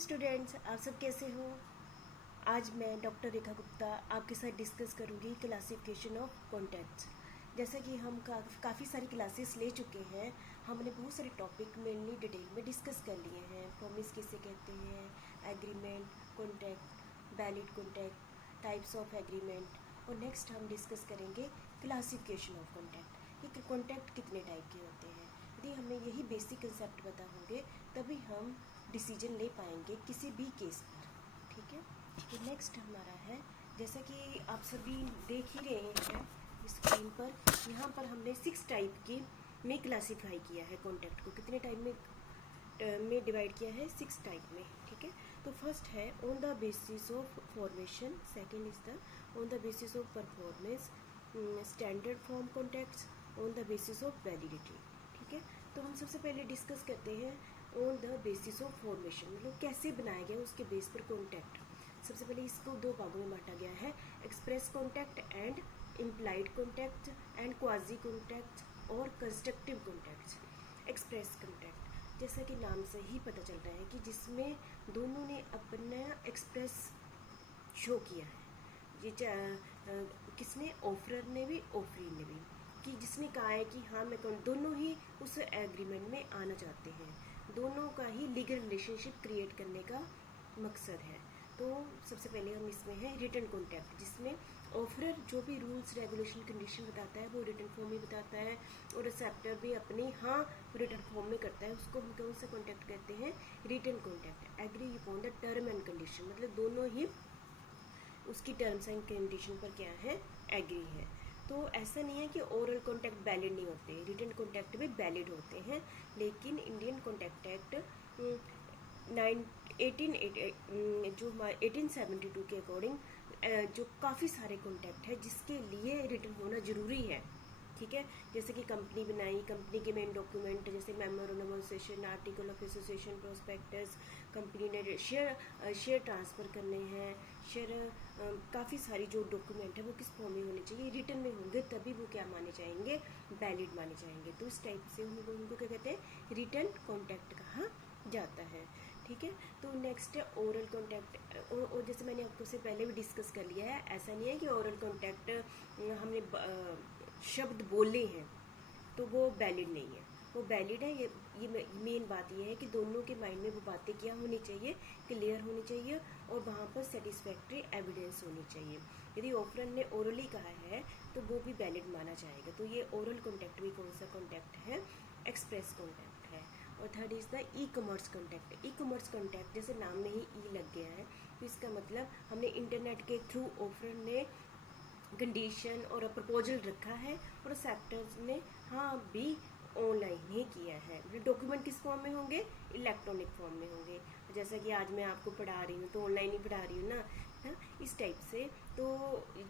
Students, आप सब कैसे हो। आज मैं डॉक्टर रेखा गुप्ता आपके साथ डिस्कस करूंगी क्लासिफिकेशन ऑफ कॉन्टैक्ट्स। जैसा कि हम काफ़ी सारी क्लासेस ले चुके हैं, हमने बहुत सारे टॉपिक मेनली डिटेल में डिस्कस कर लिए हैं। प्रॉमिस किसे कहते हैं, agreement, contact, valid contact, types of agreement, और नेक्स्ट हम डिस्कस करेंगे क्लासिफिकेशन ऑफ कॉन्टैक्ट। ये कॉन्टैक्ट कितने टाइप के होते हैं। यदि हमें यही बेसिक कंसेप्ट पता होंगे तभी हम डिसीजन ले पाएंगे किसी भी केस पर। ठीक है, तो नेक्स्ट हमारा है, जैसा कि आप सभी देख ही रहे हैं स्क्रीन पर, यहाँ पर हमने 6 टाइप के में क्लासीफाई किया है कॉन्टैक्ट को। कितने टाइप में डिवाइड किया है? 6 टाइप में। ठीक है, तो फर्स्ट है on the basis of formation, second is the on the basis of performance, standard form contacts, on the basis of validity. ठीक है, तो हम सबसे पहले डिस्कस करते हैं on the basis of formation, मतलब कैसे बनाया गया उसके बेस पर कॉन्टैक्ट। सबसे पहले इसको 2 भागों में बांटा गया है, express contact and implied contact and quasi contact और कंस्ट्रक्टिव कॉन्टैक्ट। एक्सप्रेस कॉन्टैक्ट जैसा कि नाम से ही पता चल रहा है कि जिसमें दोनों ने अपना एक्सप्रेस शो किया है। ये किसने? ऑफरर ने भी, ऑफरी ने भी, कि जिसने कहा है कि हाँ मैं दोनों ही उस एग्रीमेंट में आना चाहते हैं, दोनों का ही लीगल रिलेशनशिप क्रिएट करने का मकसद है। तो सबसे पहले हम इसमें है रिटन कॉन्टैक्ट, जिसमें ऑफरर जो भी रूल्स रेगुलेशन कंडीशन बताता है वो रिटन फॉर्म में बताता है, और एक्सेप्टर भी अपनी हाँ रिटन फॉर्म में करता है। उसको हम कौन सा कॉन्टैक्ट कहते हैं? Written contact. Agree upon the term and condition, मतलब दोनों ही उसकी टर्म्स एंड कंडीशन पर क्या है? एग्री है। तो ऐसा नहीं है कि ओरल कॉन्टैक्ट वैलिड नहीं होते, रिटन कॉन्टैक्ट भी वैलिड होते हैं, लेकिन इंडियन कॉन्टैक्ट एक्ट 1872 के अकॉर्डिंग जो काफ़ी सारे कॉन्टैक्ट है जिसके लिए रिटन होना ज़रूरी है। ठीक है, जैसे कि कंपनी बनाई, कंपनी के मेन डॉक्यूमेंट जैसे memorandum of association, article of association, prospectus, company ने शेयर ट्रांसफ़र करने हैं, शेयर काफ़ी सारी जो डॉक्यूमेंट है वो किस फॉर्म में होने चाहिए? रिटन में होंगे, तभी वो क्या माने जाएंगे? वैलिड माने जाएंगे। तो इस टाइप से उनको क्या कहते हैं? रिटन कॉन्टैक्ट कहा जाता है। ठीक है, तो नेक्स्ट है ओरल कॉन्टैक्ट। और जैसे मैंने आपको से पहले भी डिस्कस कर लिया है, ऐसा नहीं है कि ओरल कॉन्टैक्ट हमने शब्द बोले हैं तो वो वैलिड नहीं है, वो वैलिड है। ये मेन बात ये है कि दोनों के माइंड में वो बातें क्या होनी चाहिए? क्लियर होनी चाहिए, और वहाँ पर सेटिस्फैक्ट्री एविडेंस होनी चाहिए। यदि ऑफरर ने ओरली कहा है तो वो भी वैलिड माना जाएगा। तो ये ओरल कॉन्टैक्ट भी कौन सा कॉन्टैक्ट है? एक्सप्रेस कॉन्टैक्ट है। और third is the e commerce contact. E commerce contact जैसे नाम में ही ई लग गया है, तो इसका मतलब हमने इंटरनेट के थ्रू ऑफरर ने कंडीशन और प्रपोजल रखा है, और एक्सेप्टर्स ने हाँ भी ऑनलाइन ही किया है। डॉक्यूमेंट किस फॉर्म में होंगे? इलेक्ट्रॉनिक फॉर्म में होंगे। जैसा कि आज मैं आपको पढ़ा रही हूँ तो ऑनलाइन ही पढ़ा रही हूँ ना, है इस टाइप से। तो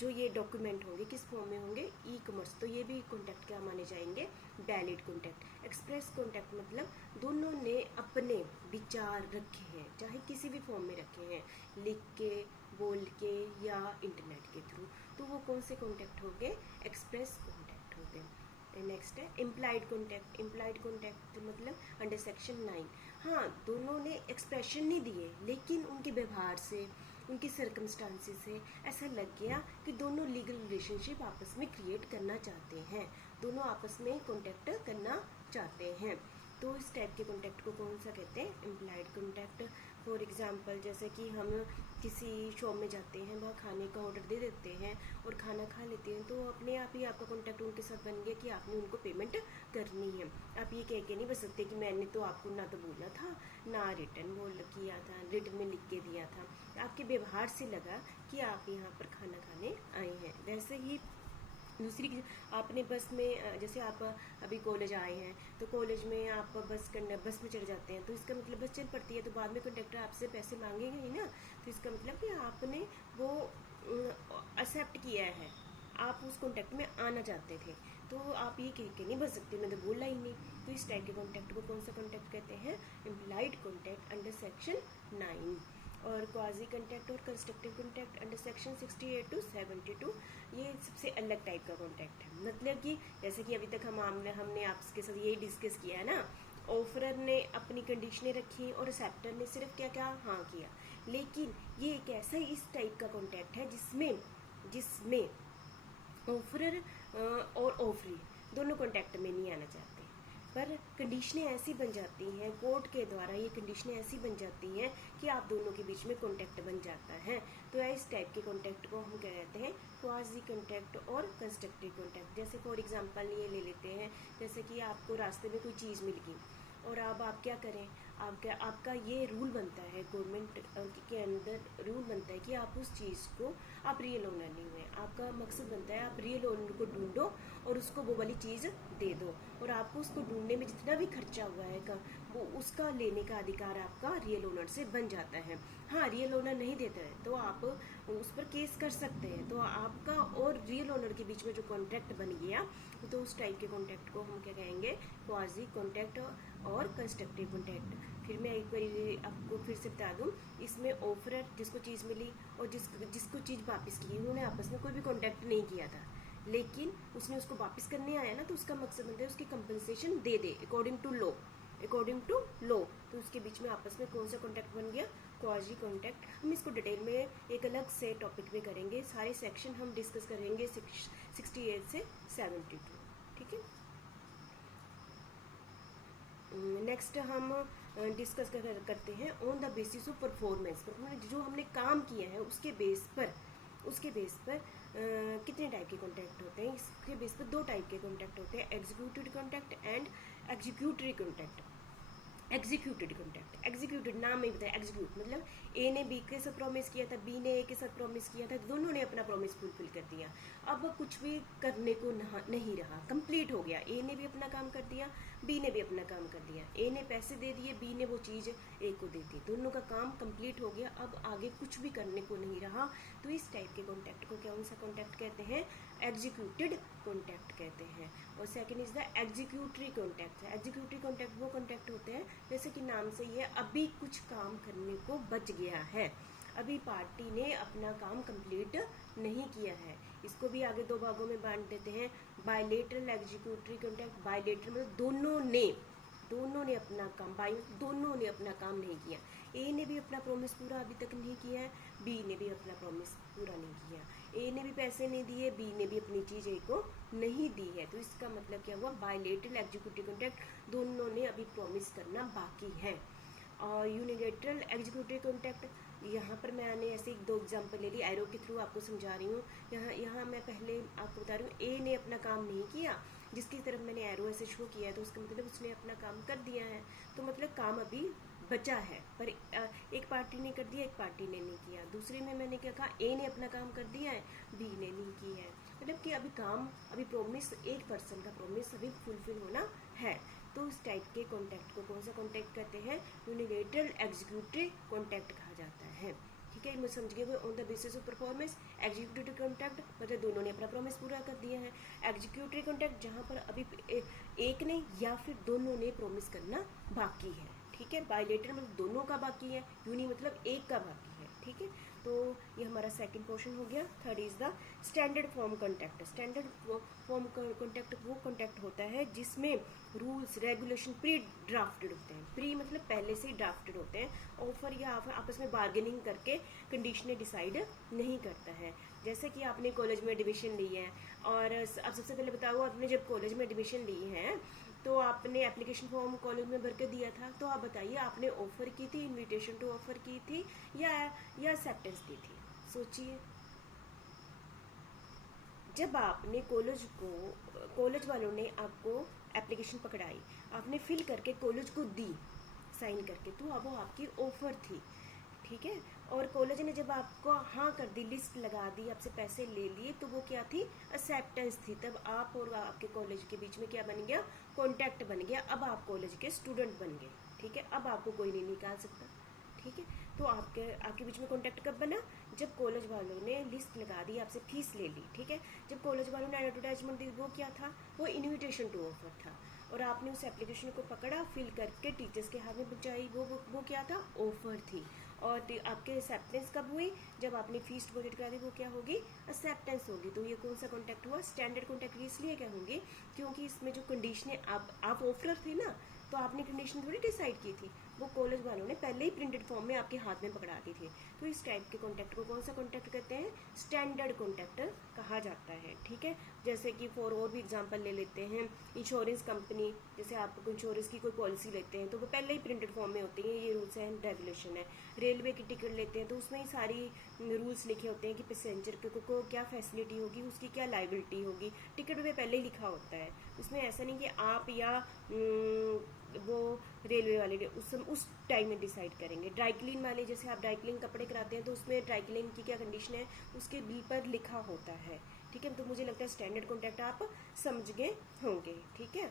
जो ये डॉक्यूमेंट होंगे किस फॉर्म में होंगे? E commerce. तो ये भी कॉन्टैक्ट क्या माने जाएंगे? Valid contact. एक्सप्रेस कॉन्टैक्ट मतलब दोनों ने अपने विचार रखे हैं, चाहे किसी भी फॉर्म में रखे हैं, लिख के, बोल के या इंटरनेट के थ्रू, तो वो कौन से कॉन्टैक्ट हो गए? एक्सप्रेस कॉन्टैक्ट हो गए। नेक्स्ट है इम्प्लाइड कॉन्टैक्ट। इम्प्लाइड कॉन्टैक्ट मतलब अंडर सेक्शन 9, हाँ दोनों ने एक्सप्रेशन नहीं दिए, लेकिन उनके व्यवहार से, उनकी सर्कमस्टांसिस से ऐसा लग गया कि दोनों लीगल रिलेशनशिप आपस में क्रिएट करना चाहते हैं, दोनों आपस में कॉन्टैक्ट करना चाहते हैं। तो इस टाइप के कॉन्टैक्ट को कौन सा कहते हैं? Implied contact. फॉर एग्जांपल जैसे कि हम किसी शॉप में जाते हैं, वहाँ खाने का ऑर्डर दे देते हैं और खाना खा लेते हैं, तो अपने आप ही आपका कॉन्टैक्ट उनके साथ बन गया कि आपने उनको पेमेंट करनी है। आप ये कह के नहीं बस सकते कि मैंने तो आपको ना तो बोला था, ना रिटर्न किया था, रिटर्न में लिख के दिया था। आपके व्यवहार से लगा कि आप यहाँ पर खाना खाने आए हैं। वैसे ही दूसरी, आपने बस में, जैसे आप अभी कॉलेज आए हैं तो कॉलेज में आप बस में चढ़ जाते हैं, तो इसका मतलब बस चल पड़ती है, तो बाद में कंडक्टर आपसे पैसे मांगेंगे ही ना। तो इसका मतलब कि आपने वो एक्सेप्ट किया है, आप उस कॉन्टैक्ट में आना चाहते थे, तो आप ये कह के नहीं बच सकते मैं तो बोला ही नहीं। तो इस टाइप के कॉन्टैक्ट को कौन सा कॉन्टैक्ट कहते हैं? Implied contact under section 9। और क्वाजी कॉन्टैक्ट और constructive contact under section 68 to 72, ये सबसे अलग टाइप का कॉन्टैक्ट है। मतलब कि जैसे कि अभी तक हमने आपके साथ यही डिस्कस किया है ना, ऑफरर ने अपनी कंडीशनें रखी और एक्सेप्टर ने सिर्फ क्या क्या हाँ किया। लेकिन ये एक ऐसा इस टाइप का कॉन्ट्रैक्ट है जिसमें ऑफरर और ऑफरी दोनों कॉन्टैक्ट में नहीं आना चाहते, पर कंडीशनें ऐसी बन जाती हैं कोर्ट के द्वारा, ये कंडीशनें ऐसी बन जाती हैं कि आप दोनों के बीच में कॉन्टैक्ट बन जाता है। तो इस टाइप के कॉन्टैक्ट को हम क्या कहते हैं, क्वाजी कॉन्टैक्ट और कंस्ट्रक्टिव कॉन्टैक्ट। जैसे फॉर एग्जांपल ये ले लेते हैं, जैसे कि आपको रास्ते में कोई चीज़ मिल गई और अब आप क्या करें, आपका ये रूल बनता है, गवर्नमेंट के अंदर रूल बनता है कि आप उस चीज़ को, आप रियल ओनर नहीं हुए, आपका मकसद बनता है आप रियल ओनर को ढूंढो और उसको वो वाली चीज़ दे दो, और आपको उसको ढूंढने में जितना भी खर्चा हुआ है वो उसका लेने का अधिकार आपका रियल ओनर से बन जाता है। हाँ, रियल ओनर नहीं देता है तो आप उस पर केस कर सकते हैं। तो आपका और रियल ओनर के बीच में जो कॉन्ट्रैक्ट बन गया, तो उस टाइप के कॉन्ट्रैक्ट को हम क्या कहेंगे, क्वाजी कॉन्ट्रैक्ट और कंस्ट्रक्टिव कॉन्ट्रैक्ट। फिर मैं एक बार आपको फिर से बता दूं, इसमें ऑफरर जिसको चीज़ मिली और जिसको चीज़ वापस की, उन्होंने आपस में कोई भी कॉन्टैक्ट नहीं किया था, लेकिन उसने उसको वापस करने आया ना, तो उसका मकसद बनता है उसकी कंपनसेशन दे दे अकॉर्डिंग टू लॉ। तो उसके बीच में आपस में कौन सा कॉन्टैक्ट बन गया, क्वाजी कॉन्टैक्ट। हम इसको डिटेल में एक अलग से टॉपिक में करेंगे, सारे सेक्शन हम डिस्कस करेंगे 68 से 72। ठीक है, नेक्स्ट हम डिस्कस करते हैं on the basis of performance. जो हमने काम किया है उसके बेस पर कितने टाइप के कॉन्टैक्ट होते हैं, इसके बेस पर 2 टाइप के कॉन्टैक्ट होते हैं, executed contact and executory contact. Executed नाम में बताया, एग्जीक्यूट मतलब ए ने बी के साथ प्रॉमिस किया था, बी ने ए के साथ प्रॉमिस किया था, दोनों ने अपना प्रॉमिस फुलफिल कर दिया। अब कुछ भी करने को नहीं रहा, कंप्लीट हो गया, ए ने भी अपना काम कर दिया, बी ने भी अपना काम कर दिया, ए ने पैसे दे दिए, बी ने वो चीज़ ए को दे दी, दोनों का काम कंप्लीट हो गया, अब आगे कुछ भी करने को नहीं रहा। तो इस टाइप के कॉन्टैक्ट को कौन सा कॉन्टैक्ट कहते हैं, एग्जीक्यूटेड कॉन्टैक्ट कहते हैं। और second is the executory contact. Executory contact वो कॉन्टैक्ट होते हैं जैसे कि नाम से ही है, अभी कुछ काम करने को बच गया है, अभी पार्टी ने अपना काम कंप्लीट नहीं किया है। इसको भी आगे 2 भागों में बांट देते हैं, बायलेटरल एग्जीक्यूटरी कॉन्टैक्ट। बायलेटरल मतलब दोनों ने अपना काम, दोनों ने अपना काम नहीं किया, ए ने भी अपना प्रॉमिस पूरा अभी तक नहीं किया है, बी ने भी अपना प्रॉमिस पूरा नहीं किया, ए ने भी पैसे नहीं दिए, बी ने भी अपनी चीज़ ए को नहीं दी है। तो इसका मतलब क्या हुआ, बायलेटरल एग्जीक्यूटिव कॉन्ट्रैक्ट, दोनों ने अभी प्रॉमिस करना बाकी है। और यूनिलेटरल एग्जीक्यूटिव कॉन्ट्रैक्ट, यहाँ पर मैंने ऐसे 2 एग्जांपल ले ली, एरो के थ्रू आपको समझा रही हूँ। यहाँ मैं पहले आपको बता रही हूँ, ए ने अपना काम नहीं किया, जिसकी तरफ मैंने एरो ऐसे शो किया है, तो उसका मतलब उसने अपना काम कर दिया है, तो मतलब काम अभी बचा है, पर एक पार्टी ने कर दिया, एक पार्टी ने नहीं किया। दूसरे में मैंने क्या कहा, ए ने अपना काम कर दिया है, बी ने नहीं किया है, मतलब कि अभी प्रॉमिस, एक पर्सन का प्रॉमिस अभी फुलफिल होना है। तो इस टाइप के कॉन्टैक्ट को कौन सा कॉन्टैक्ट कहते हैं, यूनिलेटरल एग्जीक्यूटिव कॉन्टैक्ट कहा जाता है। ठीक है, मैं समझ गए, on the basis of performance. Executive contact मतलब दोनों ने अपना प्रॉमिस पूरा कर दिया है। एग्जीक्यूटिव कॉन्टैक्ट जहाँ पर अभी एक ने या फिर दोनों ने प्रॉमिस करना बाकी है। ठीक है, बायलेटरल मतलब दोनों का बाकी है, यूनि मतलब एक का बाकी है। ठीक है, तो ये हमारा सेकंड पोर्शन हो गया। Third is the standard form contact. Standard form contact वो कॉन्टैक्ट होता है जिसमें रूल्स रेगुलेशन प्री ड्राफ्टेड होते हैं। प्री मतलब पहले से ड्राफ्टेड होते हैं, ऑफर या आपस में बार्गेनिंग करके कंडीशनें डिसाइड नहीं करता है। जैसे कि आपने कॉलेज में एडमिशन ली है, और अब सबसे पहले बताओ, आपने जब कॉलेज में एडमिशन ली है तो आपने एप्लीकेशन फॉर्म कॉलेज में भर के दिया था, तो आप बताइए आपने ऑफर की थी, इनविटेशन टू ऑफर की थी या एक्सेप्टेंस दी थी। सोचिए, जब आपने कॉलेज वालों ने आपको एप्लीकेशन पकड़ाई, आपने फिल करके कॉलेज को दी साइन करके, तो अब वो आपकी ऑफर थी। ठीक है, और कॉलेज ने जब आपको हाँ कर दी, लिस्ट लगा दी, आपसे पैसे ले लिए, तो वो क्या थी, एक्सेप्टेंस थी। तब आप और आपके कॉलेज के बीच में क्या बन गया, कॉन्टैक्ट बन गया, अब आप कॉलेज के स्टूडेंट बन गए। ठीक है, अब आपको कोई नहीं निकाल सकता। ठीक है, तो आपके बीच में कॉन्टैक्ट कब बना, जब कॉलेज वालों ने लिस्ट लगा दी, आपसे फीस ले ली। ठीक है, जब कॉलेज वालों ने एडवर्टाइजमेंट दी, वो क्या था, वो इन्विटेशन टू ऑफर था, और आपने उस एप्लीकेशन को पकड़ा, फिल करके टीचर्स के हाथ में पहुंचाई, वो क्या था, ऑफर थी। और आपके एक्सेप्टेंस कब हुई, जब आपने फीस डिपॉजिट करा दी, वो क्या होगी, एक्सेप्टेंस होगी। तो ये कौन सा कॉन्टैक्ट हुआ, स्टैंडर्ड कॉन्टैक्ट। इसलिए क्या होंगे, क्योंकि इसमें जो कंडीशनें आप ऑफर थे ना, तो आपने कंडीशन थोड़ी डिसाइड की थी, वो कॉलेज वालों ने पहले ही प्रिंटेड फॉर्म में आपके हाथ में पकड़ा दी थी। तो इस टाइप के कॉन्टैक्ट को कौन सा कॉन्टैक्ट कहते हैं? स्टैंडर्ड कॉन्टैक्ट कहा जाता है, ठीक है। जैसे कि फॉर और भी एग्जांपल ले लेते हैं, इंश्योरेंस कंपनी, जैसे आप इंश्योरेंस की कोई पॉलिसी लेते हैं तो वो पहले ही प्रिंटेड फॉर्म में होती है, ये रूल्स एंड रेगुलेशन है। रेलवे की टिकट लेते हैं तो उसमें ही सारी रूल्स लिखे होते हैं कि पैसेंजर को क्या फैसिलिटी होगी, उसकी क्या लाइबिलिटी होगी, टिकट में पहले ही लिखा होता है। उसमें ऐसा नहीं कि आप या वो रेलवे वाले उस टाइम में डिसाइड करेंगे। ड्राई क्लीन वाले, जैसे आप ड्राई क्लीन कपड़े कराते हैं तो उसमें ड्राई क्लीन की क्या कंडीशन है उसके बिल पर लिखा होता है, ठीक है। तो मुझे लगता है स्टैंडर्ड कॉन्टैक्ट आप समझ गए होंगे, ठीक है।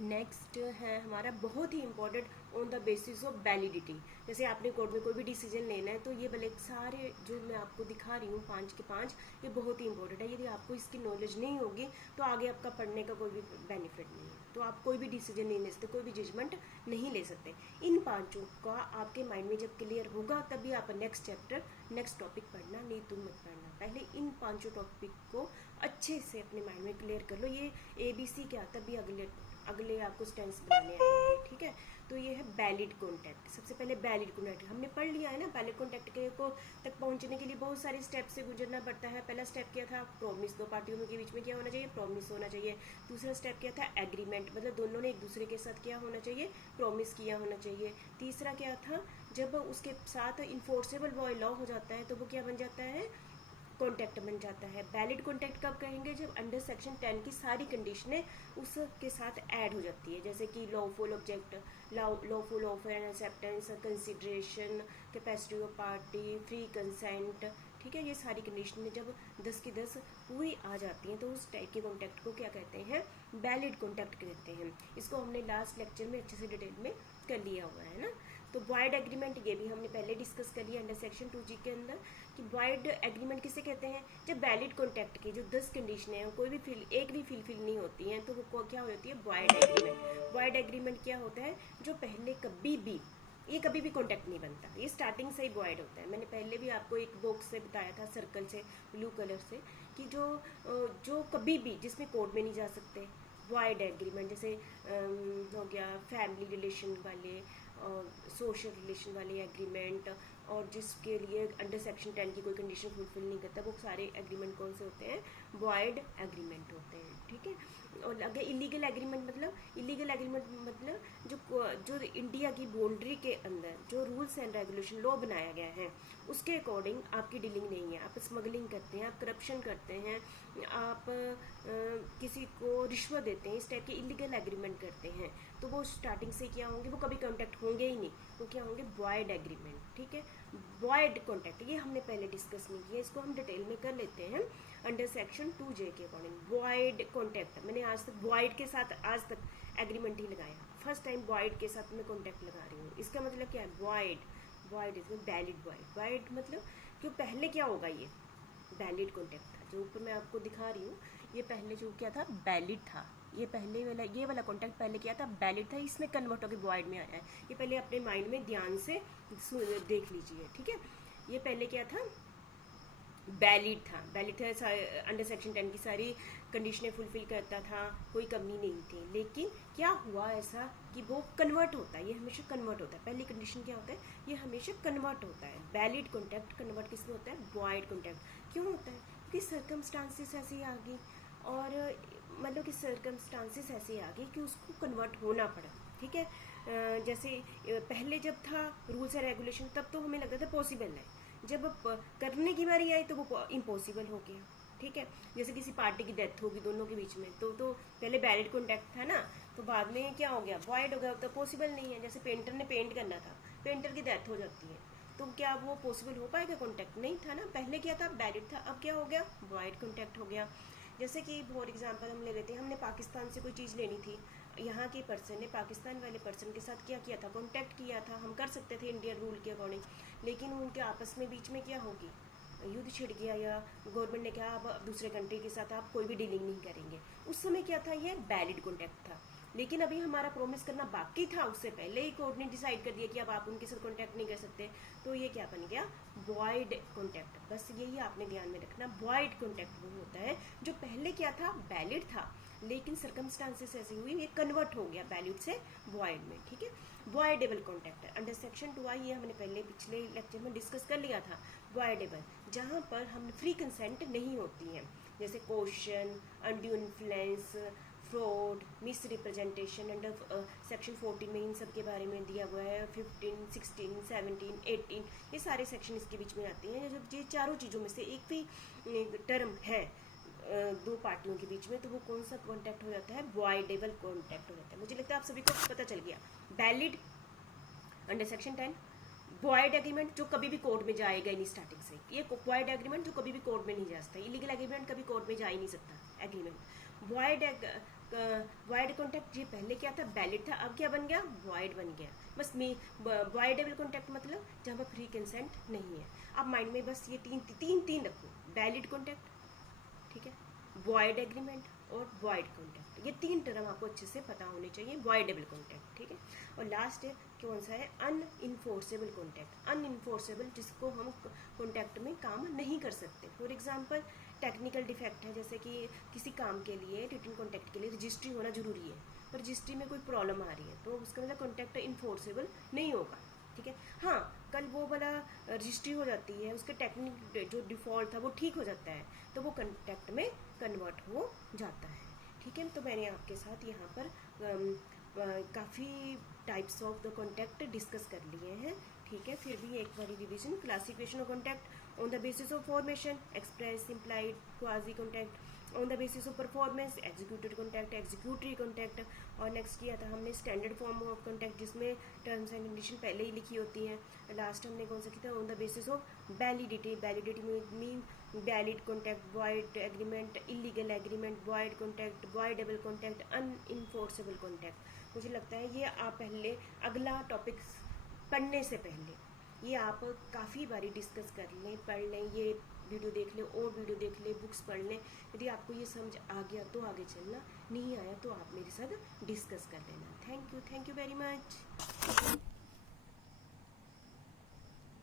नेक्स्ट है हमारा बहुत ही important, on the basis of validity. जैसे आपने कोर्ट में कोई भी डिसीजन लेना है तो ये भले सारे जो मैं आपको दिखा रही हूँ 5 के 5, ये बहुत ही इंपॉर्टेंट है। यदि आपको इसकी नॉलेज नहीं होगी तो आगे आपका पढ़ने का कोई भी बेनिफिट नहीं है, तो आप कोई भी डिसीजन नहीं ले सकते, कोई भी जजमेंट नहीं ले सकते। इन 5 का आपके माइंड में जब क्लियर होगा तभी आप नेक्स्ट चैप्टर, नेक्स्ट टॉपिक पढ़ना, नहीं तो मत पढ़ना। पहले इन 5 टॉपिक को अच्छे से अपने माइंड में क्लियर कर लो। ये ABC क्या, तभी अगले आपको स्टेंस बनाने आएंगे, ठीक है। तो ये है वैलिड कॉन्टैक्ट। सबसे पहले वैलिड कॉन्टैक्ट हमने पढ़ लिया है ना। वैलिड कॉन्टैक्ट के को तक पहुंचने के लिए बहुत सारे स्टेप से गुजरना पड़ता है। पहला स्टेप क्या था? प्रॉमिस। दो पार्टियों के बीच में क्या होना चाहिए? प्रॉमिस होना चाहिए। दूसरा स्टेप क्या था? एग्रीमेंट, मतलब दोनों ने एक दूसरे के साथ क्या होना चाहिए? प्रॉमिस किया होना चाहिए। तीसरा क्या था? जब उसके साथ इन्फोर्सेबल लॉ हो जाता है तो वो क्या बन जाता है? कॉन्टैक्ट बन जाता है। वैलिड कॉन्टैक्ट कब कहेंगे? जब अंडर सेक्शन 10 की सारी कंडीशनें उसके साथ ऐड हो जाती है, जैसे कि lawful object, lawful offer and acceptance, consideration, capacity of party, free consent, ठीक है। ये सारी कंडीशन जब 10 की 10 पूरी आ जाती हैं तो उस टाइप के कॉन्टैक्ट को क्या कहते हैं? वैलिड कॉन्टैक्ट कहते हैं। इसको हमने लास्ट लेक्चर में अच्छे से डिटेल में कर लिया हुआ है ना। तो वॉइड एग्रीमेंट, ये भी हमने पहले डिस्कस कर लिया अंडर सेक्शन 2G के अंदर, कि वॉइड एग्रीमेंट किसे कहते हैं? जब वैलिड कॉन्टैक्ट की जो 10 कंडीशनें हैं कोई भी एक भी फिल नहीं होती हैं तो वो क्या होती है? Void agreement. वॉइड एग्रीमेंट क्या होता है? जो पहले कभी भी कॉन्टैक्ट नहीं बनता, ये स्टार्टिंग से ही वॉइड होता है। मैंने पहले भी आपको एक बॉक्स से बताया था, सर्कल से, ब्लू कलर से, कि जो कभी भी जिसमें कोर्ट में नहीं जा सकते, वॉइड एग्रीमेंट। जैसे हो गया फैमिली रिलेशन वाले और सोशल रिलेशन वाले एग्रीमेंट, और जिसके लिए अंडर सेक्शन 10 की कोई कंडीशन फुलफिल नहीं करता, वो सारे एग्रीमेंट कौन से होते हैं? वॉइड एग्रीमेंट होते हैं, ठीक है। और अगर इलीगल एग्रीमेंट मतलब जो इंडिया की बाउंड्री के अंदर जो रूल्स एंड रेगुलेशन लॉ बनाया गया है उसके अकॉर्डिंग आपकी डीलिंग नहीं है। आप स्मगलिंग करते हैं, आप करप्शन करते हैं, आप किसी को रिश्वत देते हैं, इस टाइप के इलीगल एग्रीमेंट करते हैं, तो वो स्टार्टिंग से क्या होंगे? वो कभी कॉन्टैक्ट होंगे ही नहीं, वो क्या होंगे? वॉइड एग्रीमेंट, ठीक है। वॉइड कॉन्टैक्ट ये हमने पहले डिस्कस नहीं किया, इसको हम डिटेल में कर लेते हैं अंडर सेक्शन 2J के अकॉर्डिंग। वॉइड कॉन्टैक्ट, मैंने आज तक वॉइड के साथ आज तक एग्रीमेंट ही लगाया, फर्स्ट टाइम वॉइड के साथ मैं कॉन्टैक्ट लगा रही हूँ। इसका मतलब क्या है? वॉइड इसमें वैलिड वॉइड मतलब कि पहले क्या होगा? ये वैलिड कॉन्टैक्ट था, जो ऊपर मैं आपको दिखा रही हूँ, ये पहले जो क्या था? वैलिड था। ये पहले वाला, ये वाला कॉन्टैक्ट पहले क्या था? वैलिड था, इसमें कन्वर्ट होकर वॉइड में आया है। ये पहले अपने माइंड में ध्यान से देख लीजिए, ठीक है। ये पहले क्या था? वैलिड था अंडर सेक्शन 10 की सारी कंडीशनें फुलफिल करता था, कोई कमी नहीं थी। लेकिन क्या हुआ ऐसा कि वो कन्वर्ट होता है, ये हमेशा कन्वर्ट होता है। पहली कंडीशन क्या होता है? ये हमेशा कन्वर्ट होता है। वैलिड कॉन्टैक्ट कन्वर्ट किसमें होता है? Void contact. क्यों होता है? क्योंकि सर्कमस्टांसिस ऐसी आ गई, और मतलब कि सर्कमस्टांसिस ऐसी आ गई कि उसको कन्वर्ट होना पड़ा, ठीक है। जैसे पहले जब था रूल्स एंड रेगुलेशन तब तो हमें लगता था पॉसिबल है, जब करने की बारी आई तो वो इम्पॉसिबल हो गया, ठीक है। जैसे किसी पार्टी की डेथ होगी दोनों के बीच में, तो पहले वैलिड कॉन्टैक्ट था ना, तो बाद में क्या हो गया? वॉइड हो गया, तो पॉसिबल नहीं है। जैसे पेंटर ने पेंट करना था, पेंटर की डेथ हो जाती है, तो क्या वो पॉसिबल हो पाएगा? कॉन्टैक्ट नहीं था ना, पहले क्या था? वैलिड था, अब क्या हो गया? वॉइड कॉन्टैक्ट हो गया। जैसे कि फॉर एग्जांपल हम ले लेते हैं, हमने पाकिस्तान से कोई चीज़ लेनी थी, यहाँ के पर्सन ने पाकिस्तान वाले पर्सन के साथ क्या किया था? कॉन्टैक्ट किया था। हम कर सकते थे इंडियन रूल के अकॉर्डिंग, लेकिन उनके आपस में बीच में क्या होगी? युद्ध छिड़ गया, या गवर्नमेंट ने कहा अब दूसरे कंट्री के साथ आप कोई भी डीलिंग नहीं करेंगे। उस समय क्या था? ये वैलिड कॉन्टैक्ट था। लेकिन अभी हमारा प्रॉमिस करना बाकी था, उससे पहले ही कोर्ट ने डिसाइड कर दिया कि अब आप उनके साथ कॉन्टैक्ट नहीं कर सकते, तो ये क्या बन गया, वॉइड कॉन्टैक्ट। बस यही आपने ध्यान में रखना, वॉइड कॉन्टैक्ट वो होता है जो पहले क्या था, वैलिड था, लेकिन सर्कमस्टांसेस ऐसी हुई ये कन्वर्ट हो गया वैलिड से वॉइड में, ठीक है। वॉइडेबल कॉन्टैक्ट अंडर सेक्शन 2 ये हमने पहले पिछले लेक्चर में डिस्कस कर लिया था। वॉइडेबल जहाँ पर हम फ्री कंसेंट नहीं होती है, जैसे question, undue influence, fraud, miss representation. Under section 14 में इन सब के बारे में दिया हुआ है। 15, 16, 17, 18 ये सारे सेक्शन इसके बीच में आते हैं। जब ये चारों चीज़ों में से एक भी टर्म है दो पार्टियों के बीच में, तो वो कौन सा कॉन्टैक्ट हो जाता है, वॉइडेबल कॉन्टैक्ट हो जाता है। मुझे लगता है आप सभी को पता चल गया। Valid under section 10, void agreement जो कभी भी कोर्ट में जाएगा नहीं स्टार्टिंग से, ये वॉइड एग्रीमेंट जो कभी भी कोर्ट में नहीं जा सकता, इलीगल एग्रीमेंट कभी कोर्ट में जा ही नहीं सकता एग्रीमेंट। वॉइड कॉन्टैक्ट ये पहले क्या था, वैलिड था, अब क्या बन गया, वॉइड बन गया। बस वॉइडेबल कॉन्टैक्ट मतलब जहाँ पर फ्री कंसेंट नहीं है। अब माइंड में बस ये तीन रखो, वैलिड कॉन्टैक्ट, ठीक है, वॉइड एग्रीमेंट और वॉइड कॉन्टैक्ट, ये तीन टर्म आपको अच्छे से पता होने चाहिए। वॉइडेबल कॉन्टैक्ट, ठीक है। और लास्ट है कौन सा है, अनइन्फोर्सेबल कॉन्टैक्ट। अनइन्फोर्सेबल जिसको हम कॉन्टैक्ट में काम नहीं कर सकते। फॉर एग्जांपल टेक्निकल डिफेक्ट है, जैसे कि किसी काम के लिए रिटन कॉन्टैक्ट के लिए रजिस्ट्री होना जरूरी है, पर रजिस्ट्री में कोई प्रॉब्लम आ रही है, तो उसका मतलब कॉन्टैक्ट इन्फोर्सेबल नहीं होगा, ठीक है। हाँ, कल वो वाला रजिस्ट्री हो जाती है, उसके टेक्निक जो डिफ़ॉल्ट था वो ठीक हो जाता है, तो वो कॉन्टैक्ट में कन्वर्ट हो जाता है, ठीक है। तो मैंने आपके साथ यहाँ पर काफ़ी types of the contact discuss कर लिए हैं, ठीक है। फिर भी एक बारी revision, classification of contact on the basis of formation, express, implied, quasi contact, on the basis of performance, executed contact, executory contact. और नेक्स्ट किया था हमने स्टैंडर्ड फॉर्म ऑफ कॉन्टैक्ट, जिसमें टर्म्स एंड कंडीशन पहले ही लिखी होती हैं। लास्ट हमने कौन सा किया था, on the basis of validity. Validity mean valid contact, void agreement, illegal agreement, void contact, voidable contact, unenforceable contact. मुझे लगता है ये आप पहले अगला टॉपिक पढ़ने से पहले ये आप काफ़ी बारी डिस्कस कर लें, पढ़ लें, ये वीडियो देख लें और वीडियो देख लें, बुक्स पढ़ लें। यदि आपको ये समझ आ गया तो आगे चलना, नहीं आया तो आप मेरे साथ डिस्कस कर लेना। Thank you very much.